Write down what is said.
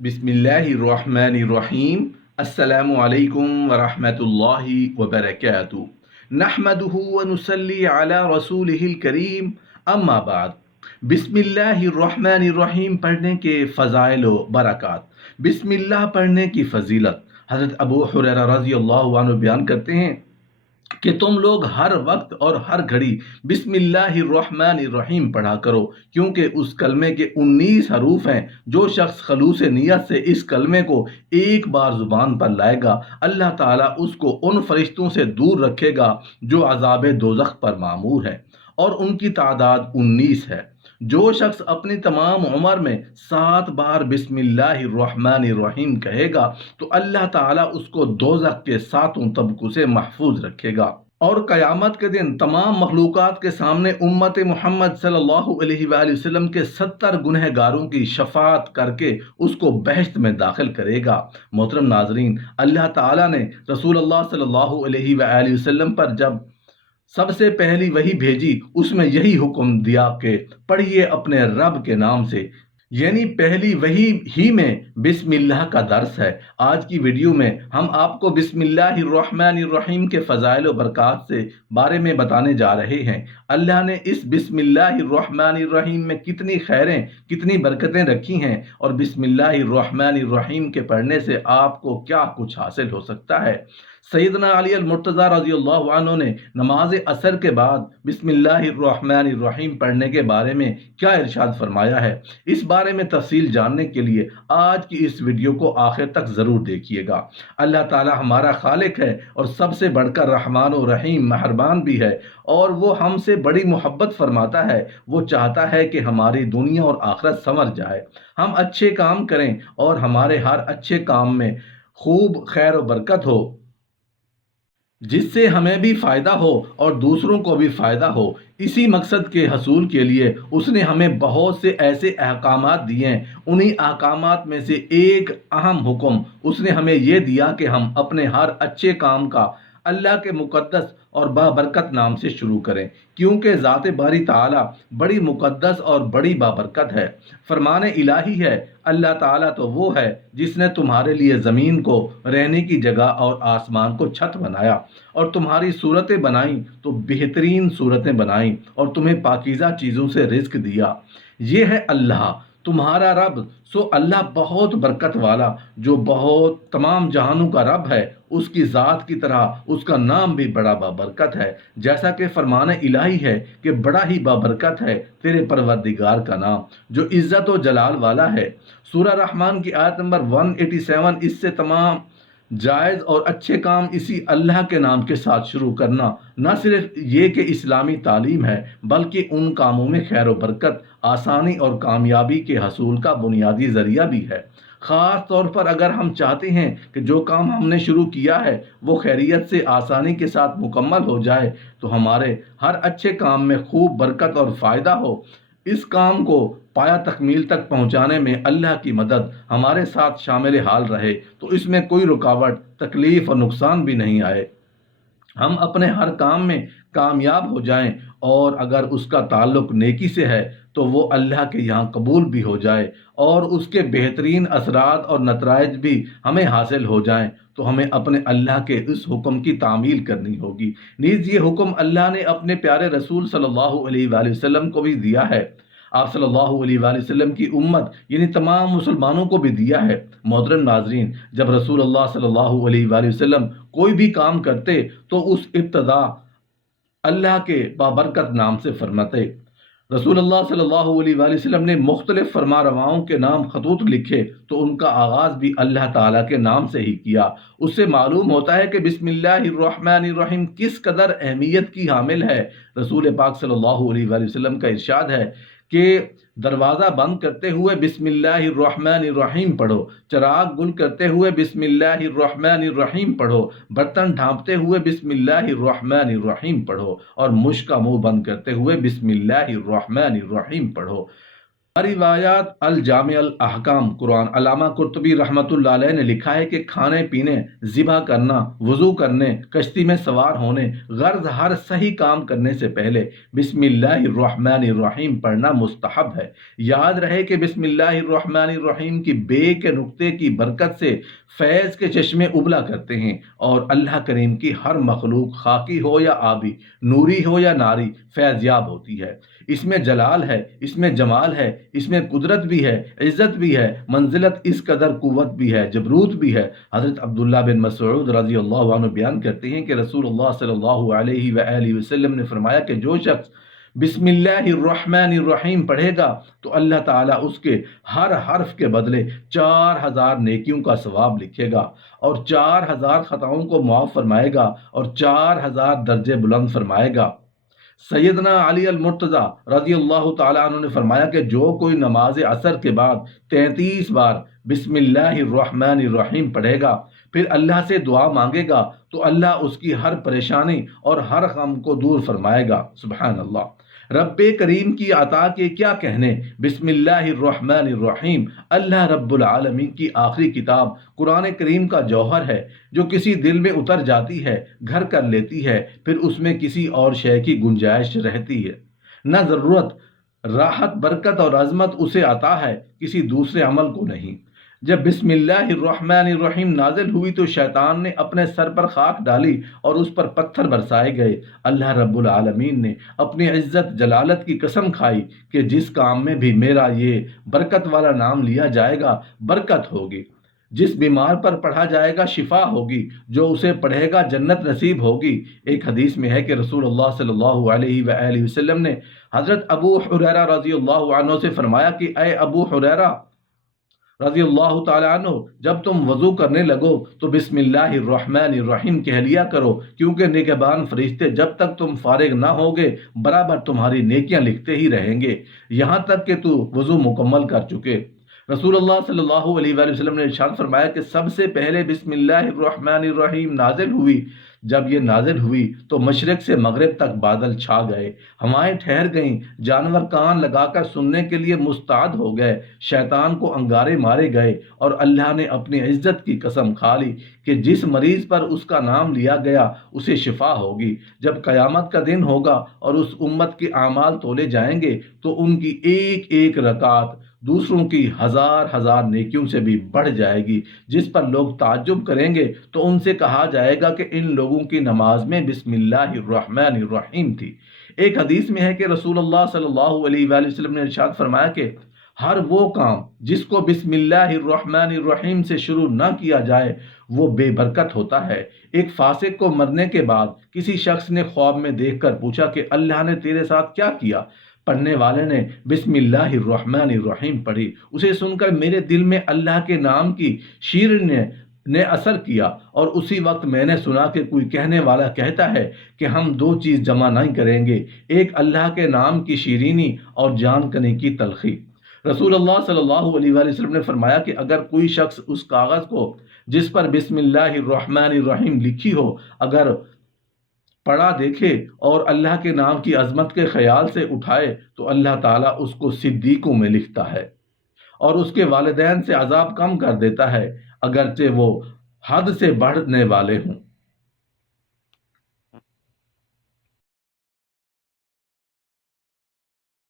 बिस्मिल्लाहिर्रहमानिर्रहीम। अस्सलामु अलैकुम वरहमतुल्लाहि वबरकातुहू। नहमदुहु व नुसल्ली अला रसूलिहिल करीम, अम्मा बाद। बिस्मिल्लाहिर्रहमानिर्रहीम पढ़ने के फ़ज़ाइल व बरक़ात। बिस्मिल्लाह पढ़ने की फ़जीलत हज़रत अबू हुरैरा रज़ियल्लाहु अन्हु बयान करते हैं कि तुम लोग हर वक्त और हर घड़ी बिस्मिल्लाहिर्रहमानिर्रहीम पढ़ा करो, क्योंकि उस कलमे के 19 हरूफ हैं। जो शख्स खलूस नियत से इस कलमे को एक बार ज़ुबान पर लाएगा, अल्लाह ताला उसको उन फरिश्तों से दूर रखेगा जो अज़ाब दोज़ख पर मामूर है, और उनकी तादाद 19 है। जो शख्स अपनी तमाम उम्र में 7 बार बिस्मिल्लाहिर्रहमानिर्रहीम कहेगा, तो अल्लाह ताला उसको दोज़ख के 7 तबकों से महफूज रखेगा, और क़यामत के दिन तमाम मखलूक़ात के सामने उम्मत मोहम्मद सल्लल्लाहु अलैहि वसल्लम के 70 गुनहगारों की शफाअत करके उसको बहश्त में दाखिल करेगा। मोहतरम नाज़रीन, अल्लाह ताला ने रसूलुल्लाह सल्लल्लाहु अलैहि वसल्लम पर जब सबसे पहली वही भेजी, उसमें यही हुक्म दिया कि पढ़िए अपने रब के नाम से, यानी पहली वही ही में बिस्मिल्लाह का दर्स है। आज की वीडियो में हम आपको बिस्मिल्लाहिर्रहमानिर्रहीम के फ़ज़ाइल व बरक़ात से बारे में बताने जा रहे हैं। अल्लाह ने इस बिस्मिल्लाहिर्रहमानिर्रहीम में कितनी खैरें, कितनी बरकतें रखी हैं, और बिस्मिल्लाहिर्रहमानिर्रहीम के पढ़ने से आपको क्या कुछ हासिल हो सकता है। सैयदना अली अल मुर्तज़ा रज़ियल्लाहु अन्हु ने नमाज असर के बाद बिस्मिल्लाहिर्रहमानिर्रहीम पढ़ने के बारे में क्या इरशाद फरमाया है, इस बारे में तफसील जानने के लिए आज की इस वीडियो को आखिर तक ज़रूर देखिएगा। अल्लाह ताला हमारा खालिक है और सबसे बढ़कर रहमान और रहीम मेहरबान भी है, और वो हमसे बड़ी मोहब्बत फरमाता है। वो चाहता है कि हमारी दुनिया और आखिरत संवर जाए, हम अच्छे काम करें और हमारे हर अच्छे काम में खूब खैर और बरकत हो, जिससे हमें भी फ़ायदा हो और दूसरों को भी फ़ायदा हो। इसी मकसद के हसूल के लिए उसने हमें बहुत से ऐसे अहकामात दिए हैं। उन्हीं अहकामात में से एक अहम हुक्म उसने हमें यह दिया कि हम अपने हर अच्छे काम का अल्लाह के मुक़द्दस और बाबरकत नाम से शुरू करें, क्योंकि ज़ात बारी ताला बड़ी मुक़द्दस और बड़ी बाबरकत है। फरमान इलाही है, अल्लाह ताला तो वो है जिसने तुम्हारे लिए ज़मीन को रहने की जगह और आसमान को छत बनाया, और तुम्हारी सूरतें बनाई तो बेहतरीन सूरतें बनाई, और तुम्हें पाकीज़ा चीज़ों से रिज़्क दिया। ये है अल्लाह तुम्हारा रब। सो अल्लाह बहुत बरकत वाला, जो बहुत तमाम जहानों का रब है, उसकी ज़ात की तरह उसका नाम भी बड़ा बाबरकत है। जैसा कि फरमान इलाही है कि बड़ा ही बाबरकत है तेरे परवरदिगार का नाम, जो इज़्ज़त व जलाल वाला है। सूरह रहमान की आयत नंबर 187, इससे तमाम जायज़ और अच्छे काम इसी अल्लाह के नाम के साथ शुरू करना न सिर्फ ये कि इस्लामी तालीम है, बल्कि उन कामों में खैर व बरकत, आसानी और कामयाबी के हसूल का बुनियादी ज़रिया भी है। ख़ास तौर पर अगर हम चाहते हैं कि जो काम हमने शुरू किया है वो खैरियत से आसानी के साथ मुकम्मल हो जाए, तो हमारे हर अच्छे काम में खूब बरकत और फ़ायदा हो, इस काम को पाया तकमील तक पहुंचाने में अल्लाह की मदद हमारे साथ शामिल हाल रहे, तो इसमें कोई रुकावट, तकलीफ और नुकसान भी नहीं आए, हम अपने हर काम में कामयाब हो जाएं, और अगर उसका ताल्लुक नेकी से है तो वो अल्लाह के यहाँ कबूल भी हो जाए, और उसके बेहतरीन असरात और नतराइज भी हमें हासिल हो जाएं, तो हमें अपने अल्लाह के इस हुक्म की तामील करनी होगी। नीज़ ये हुक्म अल्लाह ने अपने प्यारे रसूल सल्लल्लाहु अलैहि वसल्लम को भी दिया है। आप सल्लल्लाहु अलैहि वसल्लम की उम्मत यानी तमाम मुसलमानों को भी दिया है। मोहतरम नाज़रीन, जब रसूलुल्लाह सल्लल्लाहु अलैहि वसल्लम कोई भी काम करते तो उस इब्तदा अल्लाह के बाबरकत नाम से फरमाते। रसूलुल्लाह सल्लल्लाहु अलैहि वसल्लम ने मुख्तलिफ फरमा रवाओं के नाम खतूत लिखे, तो उनका आगाज़ भी अल्लाह ताला के नाम से ही किया। उससे मालूम होता है कि बिस्मिल्लाहिर्रहमानिर्रहीम किस कदर अहमियत की हामिल है। रसूल पाक सल्लल्लाहु अलैहि वसल्लम का इरशाद है कि दरवाज़ा बंद करते हुए बिस्मिल्लाहिर्रहमानिर्रहीम पढ़ो, चिराग गुल करते हुए बिस्मिल्लाहिर्रहमानिर्रहीम पढ़ो, बर्तन ढांपते हुए बिस्मिल्लाहिर्रहमानिर्रहीम पढ़ो, और मुश्क का मुंह बंद करते हुए बिस्मिल्लाहिर्रहमानिर्रहीम पढ़ो। روایات الجامع الاحکام قرآن علامہ قرطبی رحمۃ اللہ علیہ نے لکھا ہے کہ کھانے پینے، ذبح کرنا، وضو کرنے، کشتی میں سوار ہونے، غرض ہر صحیح کام کرنے سے پہلے بسم اللہ الرحمن الرحیم پڑھنا مستحب ہے۔ یاد رہے کہ بسم اللہ الرحمن الرحیم کی بے کے نقطے کی برکت سے فیض کے چشمے ابلا کرتے ہیں، اور اللہ کریم کی ہر مخلوق خاکی ہو یا آبی، نوری ہو یا ناری، فیض یاب ہوتی ہے۔ اس میں جلال ہے، اس میں جمال ہے، اس میں قدرت بھی ہے، عزت بھی ہے، منزلت اس قدر قوت بھی ہے، جبروت بھی ہے۔ حضرت عبداللہ بن مسعود رضی اللہ عنہ بیان کرتے ہیں کہ رسول اللہ صلی اللہ علیہ وآلہ وسلم نے فرمایا کہ جو شخص بسم اللہ الرحمن الرحیم پڑھے گا تو اللہ تعالیٰ اس کے ہر حرف کے بدلے 4000 نیکیوں کا ثواب لکھے گا، اور 4000 خطاؤں کو معاف فرمائے گا، اور 4000 درجے بلند فرمائے گا۔ سیدنا علی المرتضیٰ رضی اللہ تعالیٰ عنہ نے فرمایا کہ جو کوئی نماز عصر کے بعد 33 بار بسم اللہ الرحمن الرحیم پڑھے گا، پھر اللہ سے دعا مانگے گا تو اللہ اس کی ہر پریشانی اور ہر غم کو دور فرمائے گا۔ سبحان اللہ! رب کریم کی عطا کے کیا کہنے! بسم اللہ الرحمن الرحیم اللہ رب العالمین کی آخری کتاب قرآن کریم کا جوہر ہے، جو کسی دل میں اتر جاتی ہے، گھر کر لیتی ہے، پھر اس میں کسی اور شے کی گنجائش رہتی ہے نہ۔ ضرورت، راحت، برکت اور عظمت اسے عطا ہے، کسی دوسرے عمل کو نہیں۔ جب بسم اللہ الرحمن الرحیم نازل ہوئی تو شیطان نے اپنے سر پر خاک ڈالی اور اس پر پتھر برسائے گئے۔ اللہ رب العالمین نے اپنی عزت جلالت کی قسم کھائی کہ جس کام میں بھی میرا یہ برکت والا نام لیا جائے گا برکت ہوگی، جس بیمار پر پڑھا جائے گا شفا ہوگی، جو اسے پڑھے گا جنت نصیب ہوگی۔ ایک حدیث میں ہے کہ رسول اللہ صلی اللہ علیہ وآلہ وسلم نے حضرت ابو ہریرہ رضی اللہ عنہ سے فرمایا کہ اے ابو ہریرہ رضی اللہ تعالیٰ عنہ، جب تم وضو کرنے لگو تو بسم اللہ الرحمن الرحیم کہہ لیا کرو، کیونکہ نگہبان فرشتے جب تک تم فارغ نہ ہوگے برابر تمہاری نیکیاں لکھتے ہی رہیں گے، یہاں تک کہ تو وضو مکمل کر چکے۔ رسول اللہ صلی اللہ علیہ وآلہ وسلم نے ارشاد فرمایا کہ سب سے پہلے بسم اللہ الرحمن الرحیم نازل ہوئی۔ جب یہ نازل ہوئی تو مشرق سے مغرب تک بادل چھا گئے، ہوائیں ٹھہر گئیں، جانور کان لگا کر سننے کے لیے مستعد ہو گئے، شیطان کو انگارے مارے گئے، اور اللہ نے اپنی عزت کی قسم کھا لی کہ جس مریض پر اس کا نام لیا گیا اسے شفا ہوگی۔ جب قیامت کا دن ہوگا اور اس امت کے اعمال تولے جائیں گے تو ان کی ایک ایک رکعت دوسروں کی ہزار ہزار نیکیوں سے بھی بڑھ جائے گی، جس پر لوگ تعجب کریں گے تو ان سے کہا جائے گا کہ ان لوگوں کی نماز میں بسم اللہ الرحمن الرحیم تھی۔ ایک حدیث میں ہے کہ رسول اللہ صلی اللہ علیہ وآلہ وسلم نے ارشاد فرمایا کہ ہر وہ کام جس کو بسم اللہ الرحمن الرحیم سے شروع نہ کیا جائے وہ بے برکت ہوتا ہے۔ ایک فاسق کو مرنے کے بعد کسی شخص نے خواب میں دیکھ کر پوچھا کہ اللہ نے تیرے ساتھ کیا کیا؟ پڑھنے والے نے بسم اللہ الرحمن الرحیم پڑھی۔ اسے سن کر میرے دل میں اللہ کے نام کی شیر نے اثر کیا، اور اسی وقت میں نے سنا کہ کوئی کہنے والا کہتا ہے کہ ہم دو چیز جمع نہیں کریں گے، ایک اللہ کے نام کی شیرینی اور جان کنے کی تلخی۔ رسول اللہ صلی اللہ علیہ وآلہ وسلم نے فرمایا کہ اگر کوئی شخص اس کاغذ کو جس پر بسم اللہ الرحمن الرحیم لکھی ہو اگر پڑھا دیکھے اور اللہ کے نام کی عظمت کے خیال سے اٹھائے تو اللہ تعالیٰ اس کو صدیقوں میں لکھتا ہے، اور اس کے والدین سے عذاب کم کر دیتا ہے، اگرچہ وہ حد سے بڑھنے والے ہوں۔